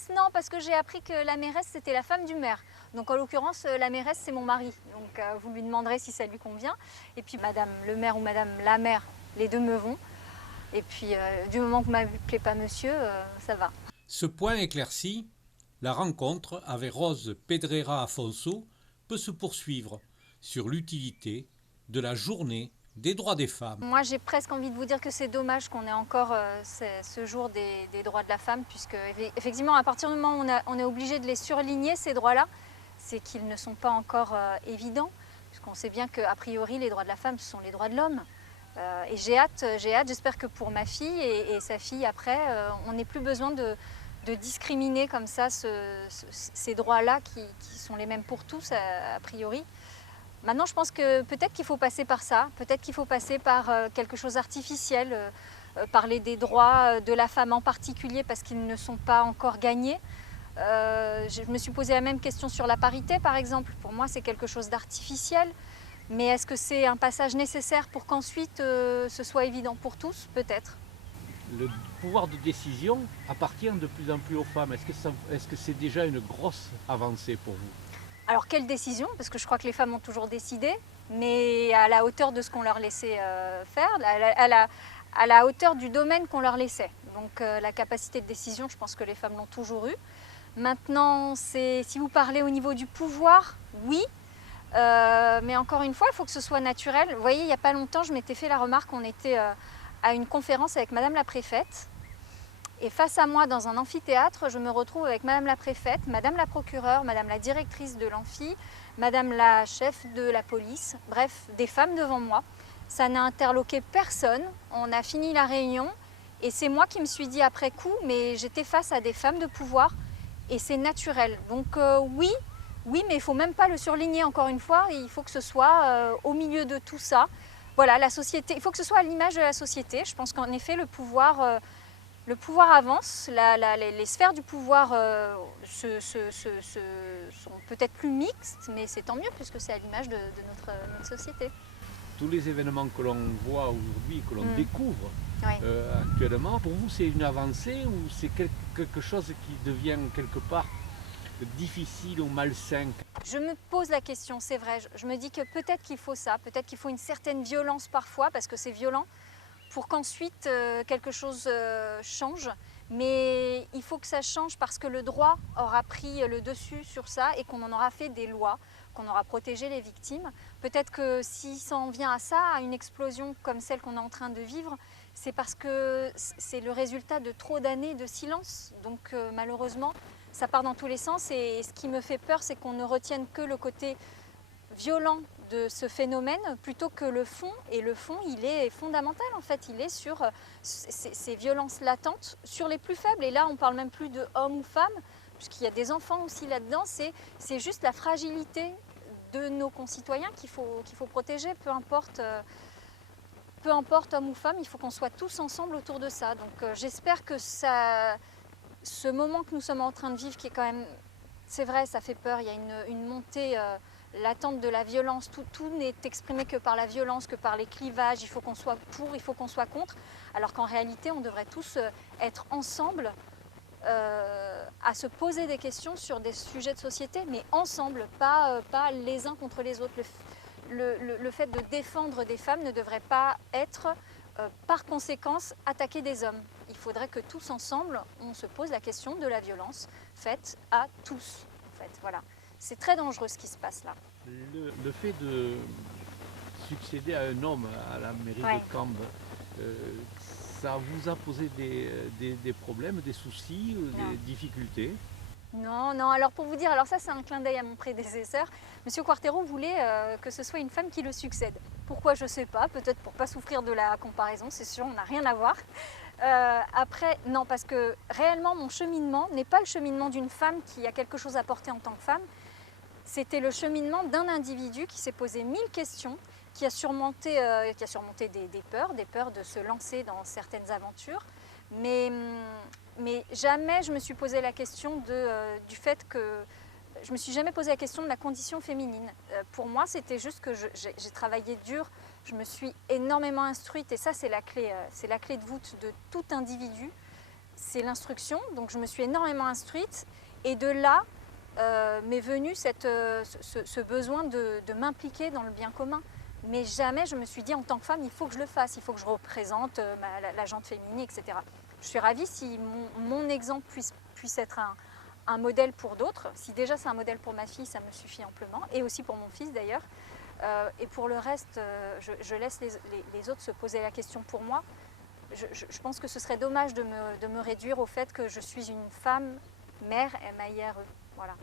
mairesse, non, parce que j'ai appris que la mairesse, c'était la femme du maire. Donc en l'occurrence, la mairesse, c'est mon mari. Donc vous lui demanderez si ça lui convient. Et puis madame le maire ou madame la maire, les deux me vont. Et puis du moment que vous ne m'appelez pas monsieur, ça va. Ce point éclairci, la rencontre avec Rose Pedreira Afonso peut se poursuivre sur l'utilité de la journée des droits des femmes. Moi, j'ai presque envie de vous dire que c'est dommage qu'on ait encore ce jour des droits de la femme, puisque effectivement, à partir du moment où on est obligé de les surligner, ces droits-là, c'est qu'ils ne sont pas encore évidents, puisqu'on sait bien qu'a priori, les droits de la femme, ce sont les droits de l'homme. Et j'ai hâte, j'espère que pour ma fille et sa fille après, on n'ait plus besoin de discriminer comme ça ces droits-là qui sont les mêmes pour tous, a priori. Maintenant, je pense que peut-être qu'il faut passer par ça, peut-être qu'il faut passer par quelque chose d'artificiel, parler des droits de la femme en particulier parce qu'ils ne sont pas encore gagnés. Je me suis posé la même question sur la parité, par exemple. Pour moi, c'est quelque chose d'artificiel. Mais est-ce que c'est un passage nécessaire pour qu'ensuite ce soit évident pour tous? Peut-être. Le pouvoir de décision appartient de plus en plus aux femmes. Est-ce que c'est déjà une grosse avancée pour vous? Alors quelle décision? Parce que je crois que les femmes ont toujours décidé, mais à la hauteur de ce qu'on leur laissait faire, à la hauteur du domaine qu'on leur laissait. Donc la capacité de décision, je pense que les femmes l'ont toujours eue. Maintenant, si vous parlez au niveau du pouvoir, oui. Mais encore une fois, il faut que ce soit naturel. Vous voyez, il n'y a pas longtemps, je m'étais fait la remarque, on était à une conférence avec Madame la Préfète. Et face à moi, dans un amphithéâtre, je me retrouve avec Madame la Préfète, Madame la Procureure, Madame la Directrice de l'amphi, Madame la Chef de la police, bref, des femmes devant moi. Ça n'a interloqué personne, on a fini la réunion et c'est moi qui me suis dit après coup, mais j'étais face à des femmes de pouvoir et c'est naturel. Donc oui, mais il ne faut même pas le surligner encore une fois, il faut que ce soit au milieu de tout ça. Voilà, la société, il faut que ce soit à l'image de la société. Je pense qu'en effet, le pouvoir avance, les sphères du pouvoir sont peut-être plus mixtes, mais c'est tant mieux puisque c'est à l'image de notre société. Tous les événements que l'on voit aujourd'hui, que l'on découvre Oui. actuellement, pour vous c'est une avancée ou c'est quelque chose qui devient quelque part difficile ou malsain? Je me pose la question, c'est vrai, je me dis que peut-être qu'il faut ça, peut-être qu'il faut une certaine violence parfois parce que c'est violent, pour qu'ensuite quelque chose change. Mais il faut que ça change parce que le droit aura pris le dessus sur ça et qu'on en aura fait des lois, qu'on aura protégé les victimes. Peut-être que si ça en vient à ça, à une explosion comme celle qu'on est en train de vivre, c'est parce que c'est le résultat de trop d'années de silence. Donc malheureusement, ça part dans tous les sens et ce qui me fait peur, c'est qu'on ne retienne que le côté violent de ce phénomène plutôt que le fond. Et le fond, il est fondamental en fait. Il est sur ces violences latentes, sur les plus faibles. Et là, on ne parle même plus de hommes ou femmes, puisqu'il y a des enfants aussi là-dedans. C'est juste la fragilité de nos concitoyens qu'il faut protéger, peu importe homme ou femme, il faut qu'on soit tous ensemble autour de ça. Donc j'espère que ce moment que nous sommes en train de vivre, qui est quand même, c'est vrai, ça fait peur, il y a une montée latente de la violence, tout n'est exprimé que par la violence, que par les clivages, il faut qu'on soit pour, il faut qu'on soit contre, alors qu'en réalité on devrait tous être ensemble à se poser des questions sur des sujets de société, mais ensemble, pas les uns contre les autres. Le fait de défendre des femmes ne devrait pas être par conséquence attaquer des hommes. Il faudrait que tous ensemble on se pose la question de la violence faite à tous. En fait, voilà. C'est très dangereux ce qui se passe là. Le fait de succéder à un homme à la mairie de Cambes, ça vous a posé des problèmes, des soucis, des difficultés? Non, alors pour vous dire, alors ça c'est un clin d'œil à mon prédécesseur. Monsieur Quartero voulait que ce soit une femme qui le succède. Pourquoi, je ne sais pas, peut-être pour ne pas souffrir de la comparaison, c'est sûr, on n'a rien à voir. Après, non, parce que réellement mon cheminement n'est pas le cheminement d'une femme qui a quelque chose à porter en tant que femme. C'était le cheminement d'un individu qui s'est posé 1000 questions, qui a surmonté des peurs de se lancer dans certaines aventures. Mais jamais je me suis posé la question du fait que... Je me suis jamais posé la question de la condition féminine. Pour moi, c'était juste que j'ai travaillé dur, je me suis énormément instruite et ça, c'est la clé de voûte de tout individu. c'est l'instruction. Donc je me suis énormément instruite et de là m'est venu ce besoin de m'impliquer dans le bien commun. Mais jamais je me suis dit en tant que femme, il faut que je le fasse, il faut que je représente la gente féminine, etc. Je suis ravie si mon exemple puisse être un modèle pour d'autres. Si déjà c'est un modèle pour ma fille, ça me suffit amplement, et aussi pour mon fils d'ailleurs. Et pour le reste, je laisse les autres se poser la question pour moi. Je pense que ce serait dommage de me réduire au fait que je suis une femme, mère, M-A-I-R-E. Voilà.